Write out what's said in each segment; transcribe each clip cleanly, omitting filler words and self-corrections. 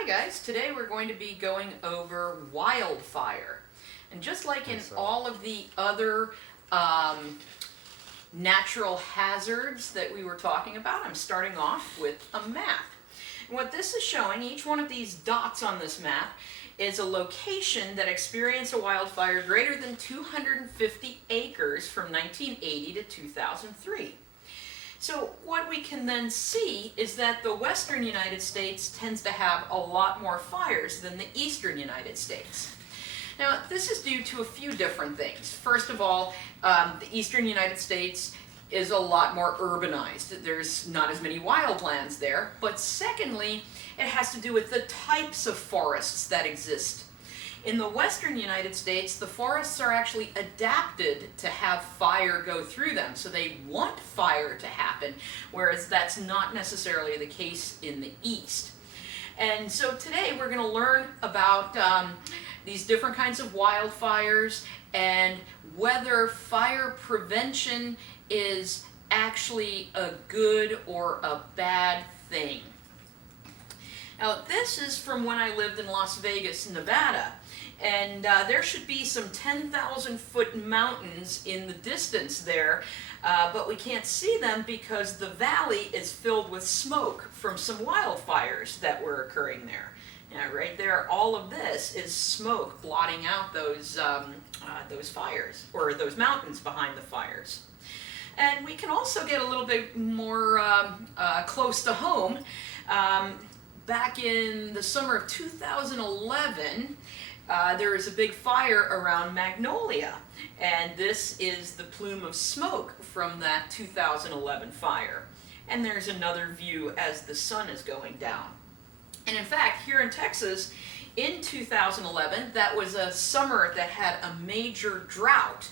Hi guys, today we're going to be going over wildfire. And just like in all of the other natural hazards that we were talking about, I'm starting off with a map. And what this is showing, each one of these dots on this map, is a location that experienced a wildfire greater than 250 acres from 1980 to 2003. So what we can then see is that the western United States tends to have a lot more fires than the eastern United States. Now, this is due to a few different things. First of all, the eastern United States is a lot more urbanized. There's not as many wildlands there. But secondly, it has to do with the types of forests that exist. In the western United States, the forests are actually adapted to have fire go through them, so they want fire to happen, whereas that's not necessarily the case in the east. And so today we're going to learn about these different kinds of wildfires and whether fire prevention is actually a good or a bad thing. Now, this is from when I lived in Las Vegas, Nevada. And there should be some 10,000-foot mountains in the distance there, but we can't see them because the valley is filled with smoke from some wildfires that were occurring there. Now, right there, all of this is smoke blotting out those fires, or those mountains behind the fires. And we can also get a little bit more close to home. Back in the summer of 2011, there was a big fire around Magnolia, and this is the plume of smoke from that 2011 fire. And there's another view as the sun is going down. And in fact, here in Texas, in 2011, that was a summer that had a major drought.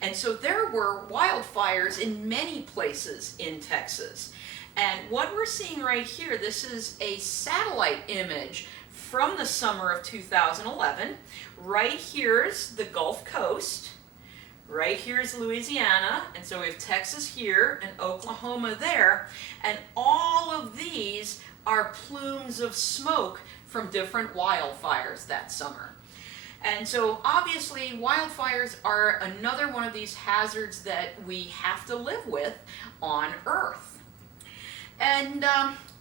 And so there were wildfires in many places in Texas. And what we're seeing right here, this is a satellite image from the summer of 2011. Right here's the Gulf Coast. Right here's Louisiana. And so we have Texas here and Oklahoma there. And all of these are plumes of smoke from different wildfires that summer. And so obviously wildfires are another one of these hazards that we have to live with on Earth. And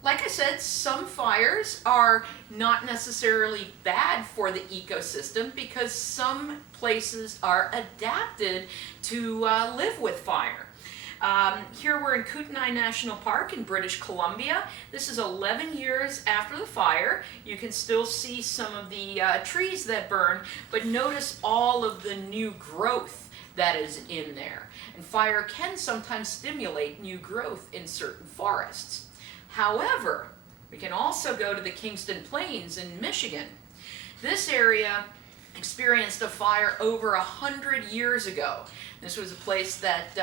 like I said, some fires are not necessarily bad for the ecosystem because some places are adapted to live with fire. Here we're in Kootenai National Park in British Columbia. This is 11 years after the fire. You can still see some of the trees that burn, but notice all of the new growth that is in there. And fire can sometimes stimulate new growth in certain forests. However, we can also go to the Kingston Plains in Michigan. This area experienced a fire over 100 years ago. This was a place that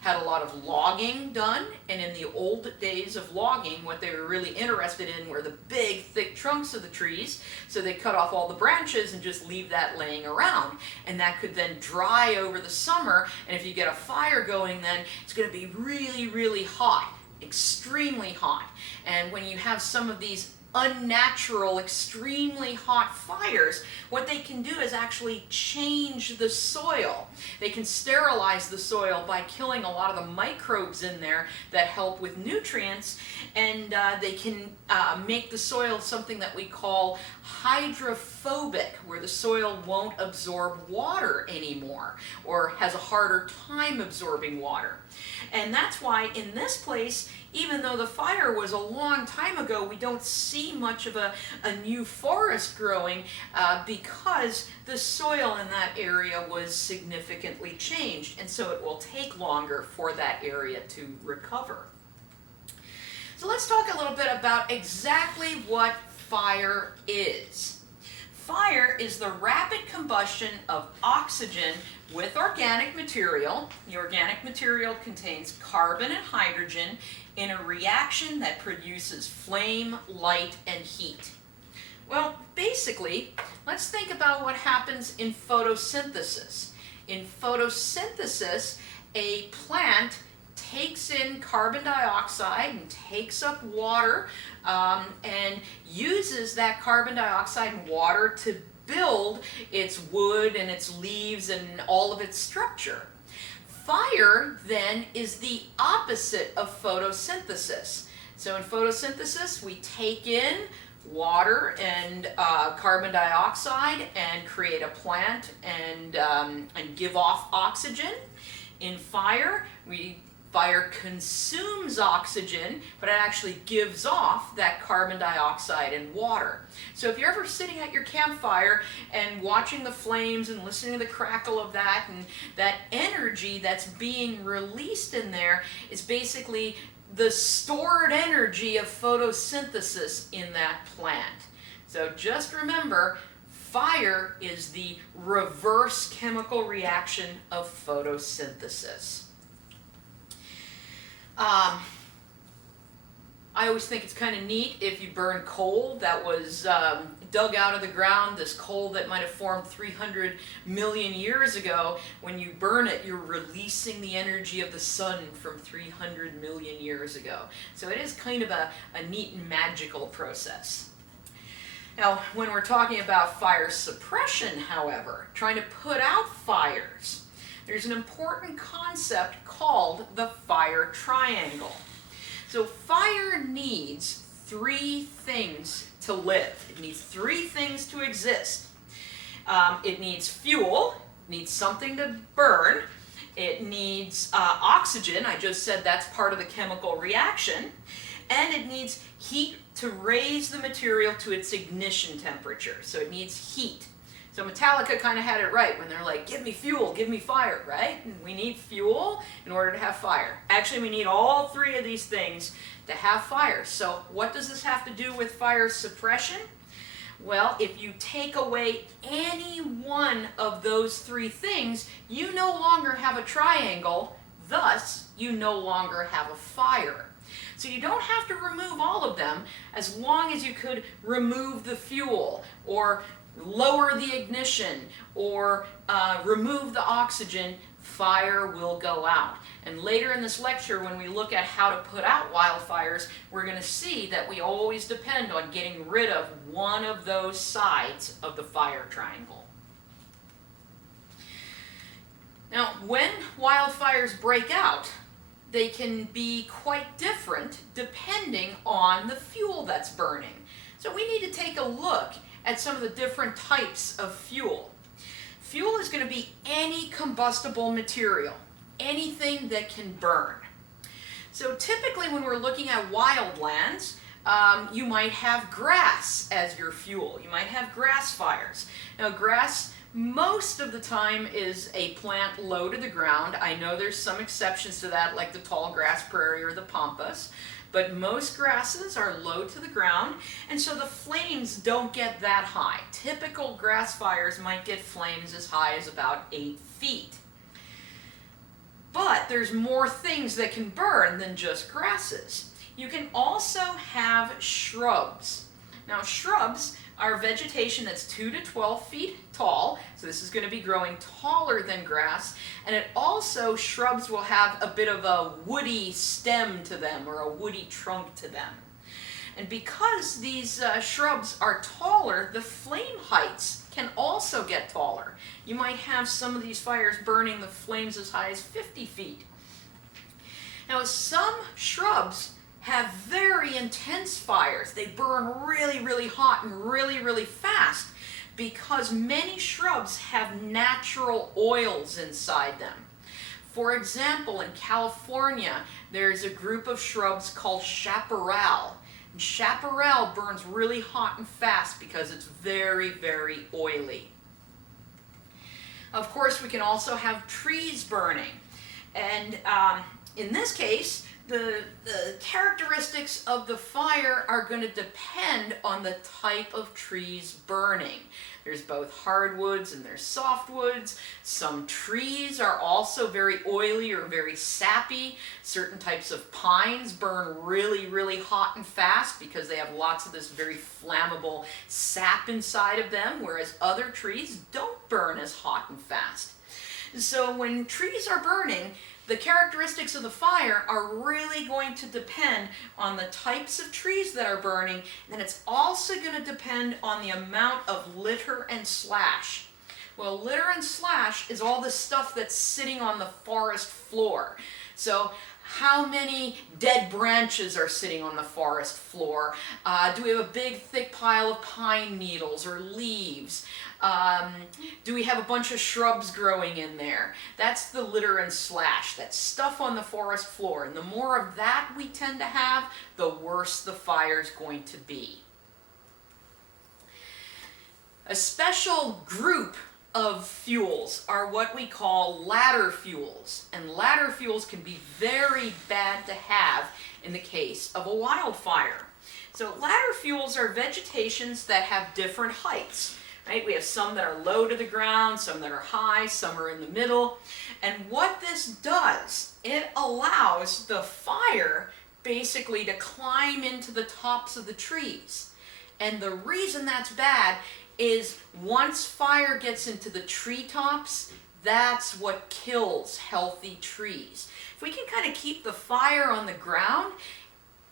had a lot of logging done, and in the old days of logging, what they were really interested in were the big, thick trunks of the trees, so they cut off all the branches and just leave that laying around. And that could then dry over the summer, and if you get a fire going then, it's going to be really, really hot, extremely hot. And when you have some of these unnatural, extremely hot fires, what they can do is actually change the soil. They can sterilize the soil by killing a lot of the microbes in there that help with nutrients, and they can make the soil something that we call hydrophobic, where the soil won't absorb water anymore, or has a harder time absorbing water. And that's why in this place, even though the fire was a long time ago, we don't see much of a new forest growing because the soil in that area was significantly changed, and so it will take longer for that area to recover. So let's talk a little bit about exactly what fire is. Fire is the rapid combustion of oxygen with organic material. The organic material contains carbon and hydrogen in a reaction that produces flame, light, and heat. Well, basically, let's think about what happens in photosynthesis. In photosynthesis, a plant takes in carbon dioxide and takes up water and uses that carbon dioxide and water to build its wood and its leaves and all of its structure. Fire then is the opposite of photosynthesis. So in photosynthesis, we take in water and carbon dioxide and create a plant and give off oxygen. In fire, fire consumes oxygen, but it actually gives off that carbon dioxide and water. So if you're ever sitting at your campfire and watching the flames and listening to the crackle of that, and that energy that's being released in there is basically the stored energy of photosynthesis in that plant. So just remember, fire is the reverse chemical reaction of photosynthesis. I always think it's kind of neat if you burn coal that was dug out of the ground, this coal that might have formed 300 million years ago. When you burn it, you're releasing the energy of the sun from 300 million years ago. So it is kind of a neat and magical process. Now, when we're talking about fire suppression, however, trying to put out fires, there's an important concept called the fire triangle. So fire needs three things to live. It needs three things to exist. It needs fuel, it needs something to burn, it needs oxygen, I just said that's part of the chemical reaction, and it needs heat to raise the material to its ignition temperature. So it needs heat. So Metallica kind of had it right when they're like, give me fuel, give me fire, right? And we need fuel in order to have fire. Actually, we need all three of these things to have fire. So what does this have to do with fire suppression? Well, if you take away any one of those three things, you no longer have a triangle, thus you no longer have a fire. So you don't have to remove all of them as long as you could remove the fuel or lower the ignition or remove the oxygen, fire will go out. And later in this lecture, when we look at how to put out wildfires, we're going to see that we always depend on getting rid of one of those sides of the fire triangle. Now, when wildfires break out, they can be quite different depending on the fuel that's burning. So we need to take a look at some of the different types of fuel. Fuel is going to be any combustible material, anything that can burn. So typically when we're looking at wildlands, you might have grass as your fuel. You might have grass fires. Now grass most of the time is a plant low to the ground. I know there's some exceptions to that, like the tall grass prairie or the pampas. But most grasses are low to the ground, and so the flames don't get that high. Typical grass fires might get flames as high as about 8 feet. But there's more things that can burn than just grasses. You can also have shrubs. Now shrubs are vegetation that's 2 to 12 feet tall, so this is going to be growing taller than grass, and it also, shrubs will have a bit of a woody stem to them or a woody trunk to them. And because these shrubs are taller, the flame heights can also get taller. You might have some of these fires burning the flames as high as 50 feet. Now some shrubs have very intense fires. They burn really, really hot and really, really fast because many shrubs have natural oils inside them. For example, in California, there's a group of shrubs called chaparral. And chaparral burns really hot and fast because it's very, very oily. Of course, we can also have trees burning. And in this case, the characteristics of the fire are going to depend on the type of trees burning. There's both hardwoods and there's softwoods. Some trees are also very oily or very sappy. Certain types of pines burn really, really hot and fast because they have lots of this very flammable sap inside of them, whereas other trees don't burn as hot and fast. So when trees are burning, the characteristics of the fire are really going to depend on the types of trees that are burning, and then it's also going to depend on the amount of litter and slash. Well, litter and slash is all the stuff that's sitting on the forest floor. So how many dead branches are sitting on the forest floor? Do we have a big thick pile of pine needles or leaves? Do we have a bunch of shrubs growing in there? That's the litter and slash. That's stuff on the forest floor. And the more of that we tend to have, the worse the fire's going to be. A special group of fuels are what we call ladder fuels. And ladder fuels can be very bad to have in the case of a wildfire. So ladder fuels are vegetations that have different heights. Right? We have some that are low to the ground, some that are high, some are in the middle. And what this does, it allows the fire basically to climb into the tops of the trees. And the reason that's bad is once fire gets into the treetops, that's what kills healthy trees. If we can kind of keep the fire on the ground,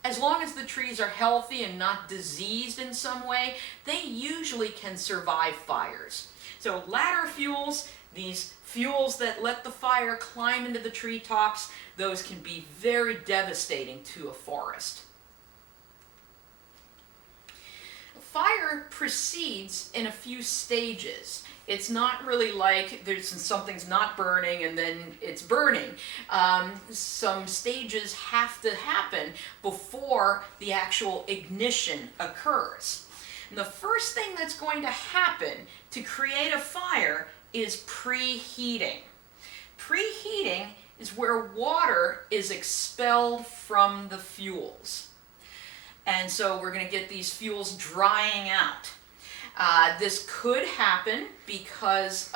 as long as the trees are healthy and not diseased in some way, they usually can survive fires. So ladder fuels, these fuels that let the fire climb into the treetops, those can be very devastating to a forest. Fire proceeds in a few stages. It's not really like something's not burning and then it's burning. Some stages have to happen before the actual ignition occurs. And the first thing that's going to happen to create a fire is preheating. Preheating is where water is expelled from the fuels. And so we're going to get these fuels drying out. This could happen because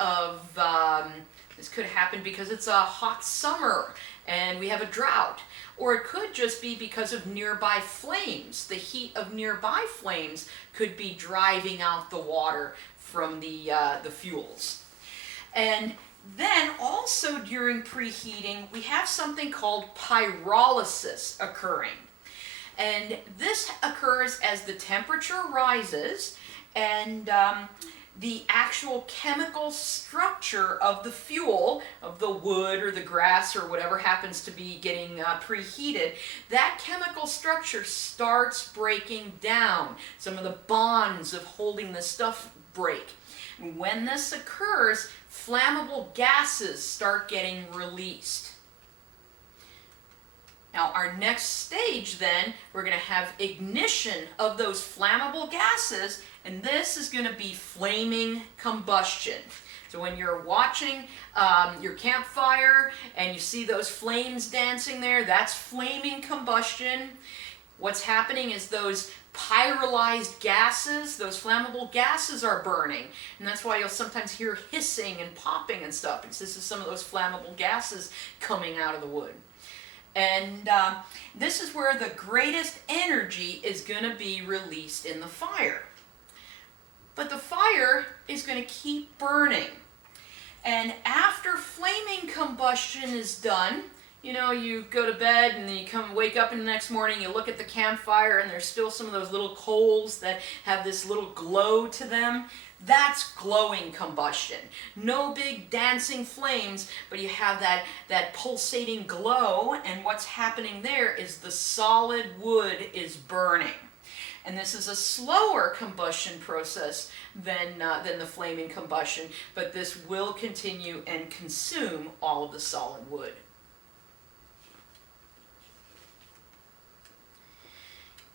it's a hot summer and we have a drought. Or it could just be because of nearby flames. The heat of nearby flames could be driving out the water from the fuels. And then also during preheating, we have something called pyrolysis occurring. And this occurs as the temperature rises and the actual chemical structure of the fuel, of the wood or the grass or whatever happens to be getting preheated, that chemical structure starts breaking down. Some of the bonds of holding the stuff break. And when this occurs, flammable gases start getting released. Now our next stage then, we're going to have ignition of those flammable gases, and this is going to be flaming combustion. So when you're watching your campfire and you see those flames dancing there, that's flaming combustion. What's happening is those pyrolyzed gases, those flammable gases are burning. And that's why you'll sometimes hear hissing and popping and stuff, because this is some of those flammable gases coming out of the wood. And this is where the greatest energy is going to be released in the fire. But the fire is going to keep burning. And after flaming combustion is done, you know, you go to bed and then you wake up in the next morning, you look at the campfire and there's still some of those little coals that have this little glow to them. That's glowing combustion. No big dancing flames, but you have that pulsating glow, and what's happening there is the solid wood is burning. And this is a slower combustion process than the flaming combustion, but this will continue and consume all of the solid wood.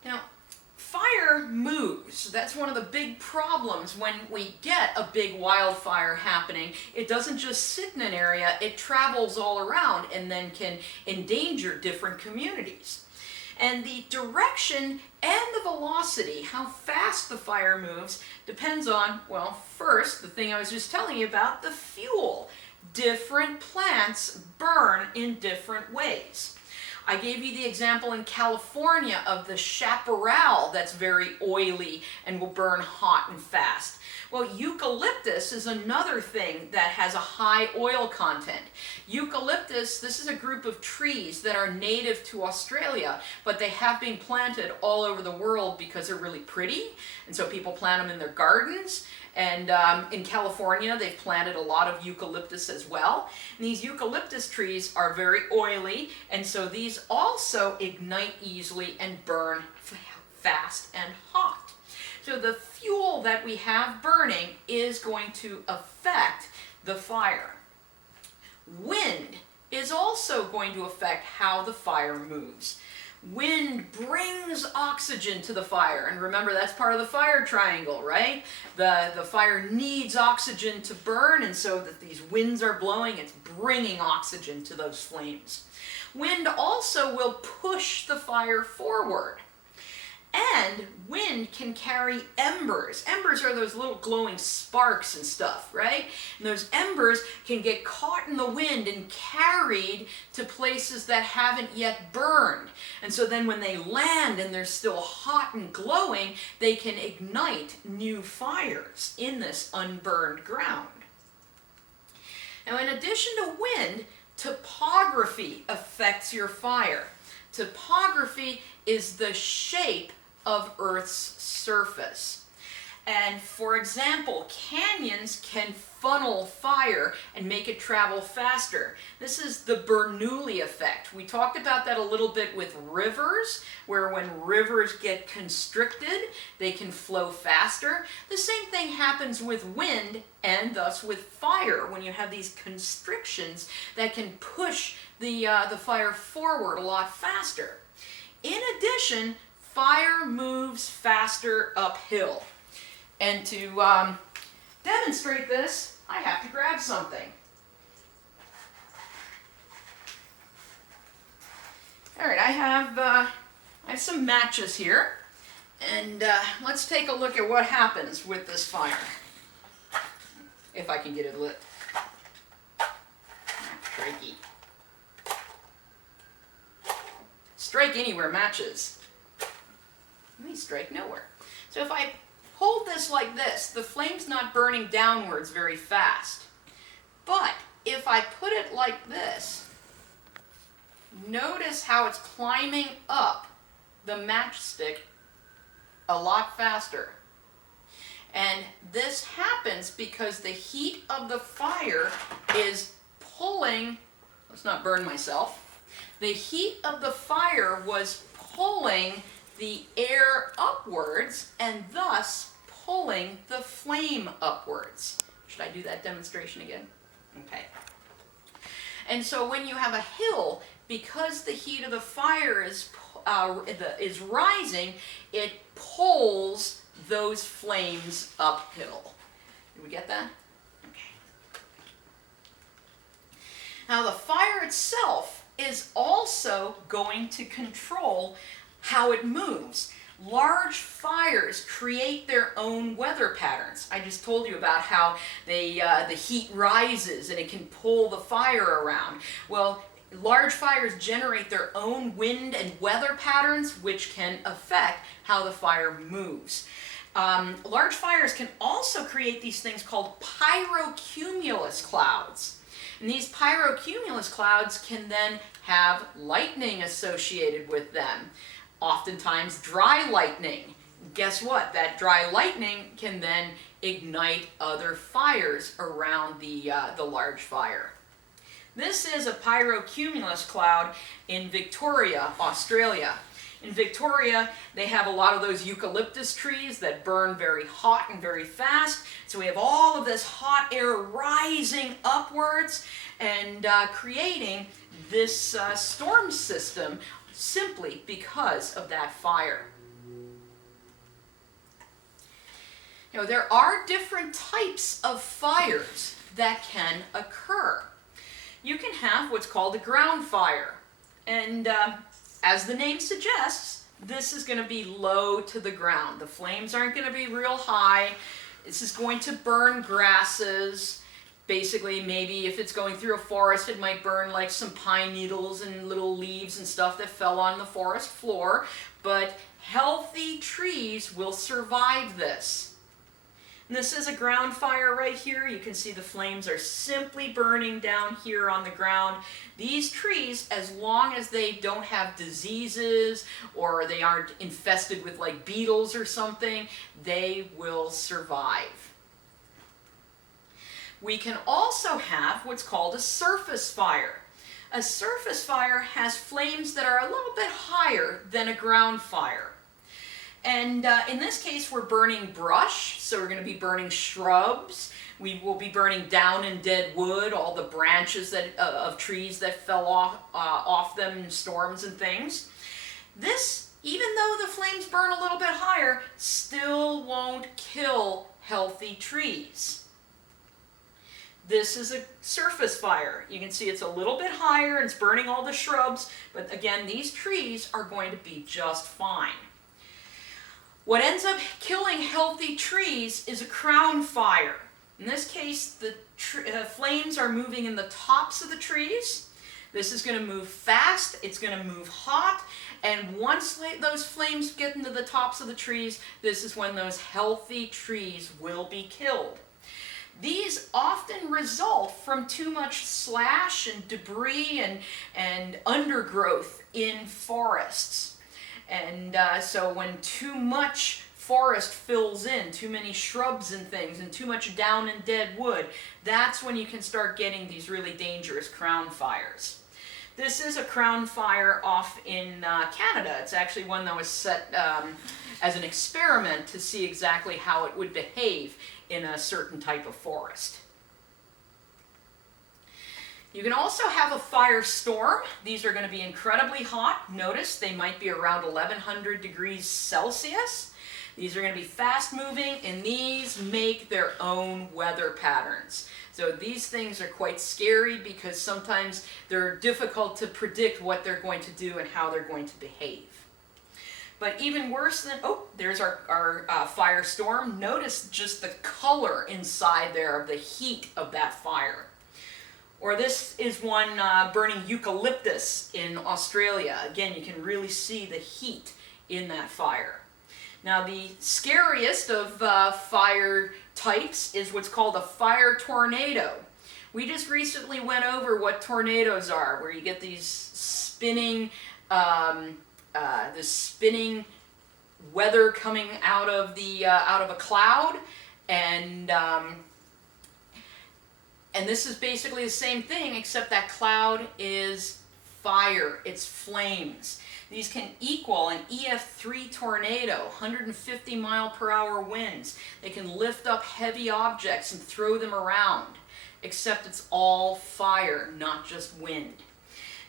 Now, fire moves. That's one of the big problems when we get a big wildfire happening. It doesn't just sit in an area, it travels all around and then can endanger different communities. And the direction and the velocity, how fast the fire moves, depends on, well, first, the thing I was just telling you about, the fuel. Different plants burn in different ways. I gave you the example in California of the chaparral that's very oily and will burn hot and fast. Well, eucalyptus is another thing that has a high oil content. Eucalyptus, this is a group of trees that are native to Australia, but they have been planted all over the world because they're really pretty, and so people plant them in their gardens. And in California, they've planted a lot of eucalyptus as well. And these eucalyptus trees are very oily, and so these also ignite easily and burn fast and hot. So the fuel that we have burning is going to affect the fire. Wind is also going to affect how the fire moves. Wind brings oxygen to the fire, and remember that's part of the fire triangle, right? The fire needs oxygen to burn, and so that these winds are blowing, it's bringing oxygen to those flames. Wind also will push the fire forward. And wind can carry embers. Embers are those little glowing sparks and stuff, right? And those embers can get caught in the wind and carried to places that haven't yet burned. And so then when they land and they're still hot and glowing, they can ignite new fires in this unburned ground. Now, in addition to wind, topography affects your fire. Topography is the shape of Earth's surface. And for example, canyons can funnel fire and make it travel faster. This is the Bernoulli effect. We talked about that a little bit with rivers, where when rivers get constricted, they can flow faster. The same thing happens with wind and thus with fire, when you have these constrictions that can push the fire forward a lot faster. In addition, fire moves faster uphill. And to demonstrate this, I have to grab something. All right, I have some matches here, and let's take a look at what happens with this fire. If I can get it lit. Strikey. Strike anywhere matches. They strike nowhere. So if I hold this like this, the flame's not burning downwards very fast. But if I put it like this, notice how it's climbing up the matchstick a lot faster. And this happens because the heat of the fire is pulling, let's not burn myself, the heat of the fire was pulling the air upwards and thus pulling the flame upwards. Should I do that demonstration again? Okay. And so when you have a hill, because the heat of the fire is rising, it pulls those flames uphill. Did we get that? Okay. Now the fire itself is also going to control how it moves. Large fires create their own weather patterns. I just told you about how the heat rises and it can pull the fire around. Well, large fires generate their own wind and weather patterns, which can affect how the fire moves. Large fires can also create these things called pyrocumulus clouds. And these pyrocumulus clouds can then have lightning associated with them. Oftentimes dry lightning. Guess what? That dry lightning can then ignite other fires around the large fire. This is a pyrocumulus cloud in Victoria, Australia. In Victoria, they have a lot of those eucalyptus trees that burn very hot and very fast. So we have all of this hot air rising upwards and creating this storm system simply because of that fire. You know, there are different types of fires that can occur. You can have what's called a ground fire. And as the name suggests, this is going to be low to the ground. The flames aren't going to be real high. This is going to burn grasses. Basically, maybe if it's going through a forest, it might burn like some pine needles and little leaves and stuff that fell on the forest floor. But healthy trees will survive this. And this is a ground fire right here. You can see the flames are simply burning down here on the ground. These trees, as long as they don't have diseases or they aren't infested with like beetles or something, they will survive. We can also have what's called a surface fire. A surface fire has flames that are a little bit higher than a ground fire. And in this case, we're burning brush, so we're going to be burning shrubs. We will be burning down and dead wood, all the branches that, of trees that fell off them in storms and things. This, even though the flames burn a little bit higher, still won't kill healthy trees. This is a surface fire. You can see it's a little bit higher and it's burning all the shrubs, but again, these trees are going to be just fine. What ends up killing healthy trees is a crown fire. In this case, the flames are moving in the tops of the trees. This is going to move fast, it's going to move hot, and once those flames get into the tops of the trees, this is when those healthy trees will be killed. These often result from too much slash and debris and undergrowth in forests. And so when too much forest fills in, too many shrubs and things, and too much down and dead wood, that's when you can start getting these really dangerous crown fires. This is a crown fire off in Canada. It's actually one that was set as an experiment to see exactly how it would behave in a certain type of forest. You can also have a firestorm. These are going to be incredibly hot. Notice they might be around 1100 degrees Celsius. These are going to be fast moving, and these make their own weather patterns. So these things are quite scary because sometimes they're difficult to predict what they're going to do and how they're going to behave. But even worse than, there's our firestorm. Notice just the color inside there of the heat of that fire. Or this is one burning eucalyptus in Australia. Again, you can really see the heat in that fire. Now, the scariest of fire types is what's called a fire tornado. We just recently went over what tornadoes are, where you get these spinning, this spinning weather coming out of a cloud, and this is basically the same thing, except that cloud is fire. It's flames. These can equal an EF3 tornado, 150 mile per hour winds. They can lift up heavy objects and throw them around, except it's all fire, not just wind.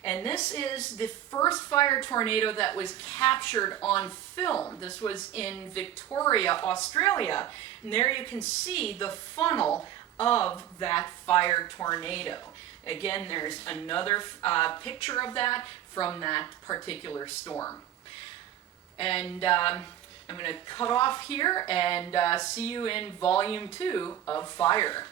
And this is the first fire tornado that was captured on film. This was in Victoria, Australia. And there you can see the funnel of that fire tornado. Again, there's another picture of that from that particular storm. And I'm going to cut off here and see you in volume 2 of Fire.